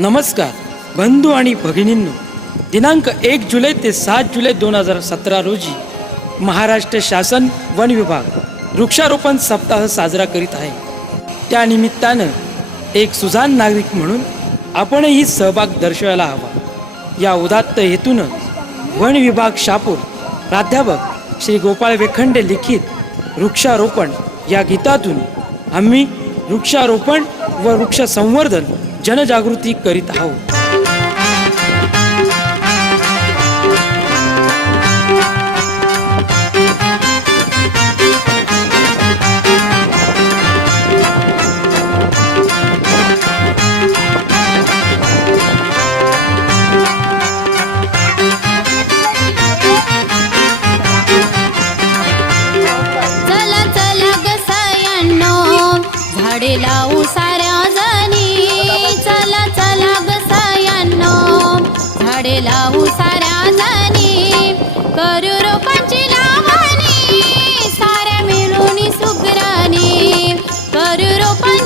नमस्कार बंधू आणि भगिनींनो, दिनांक 1 जुलै ते 7 जुलै 2017 रोजी महाराष्ट्र शासन वन विभाग वृक्षारोपण सप्ताह साजरा करीत आहे। त्या निमित्तानं एक सुजाण नागरिक म्हणून आपणही सहभाग दर्शवायला हवा। या उदात्त हेतून वन विभाग शापूर प्राध्यापक श्री गोपाळ वेखंडे लिखित वृक्षारोपण या गीतातून आम्ही वृक्षारोपण व वृक्ष संवर्धन जनजागृती करीत आहोत। चला चला ग सयांनो, झाडे लावू साऱ्या जणी। चला चला ग सयांनो, झाडे लावू साऱ्या जणी। करू रोपांची लावणी, साऱ्या मिळून सुगराणी। करू रोपांची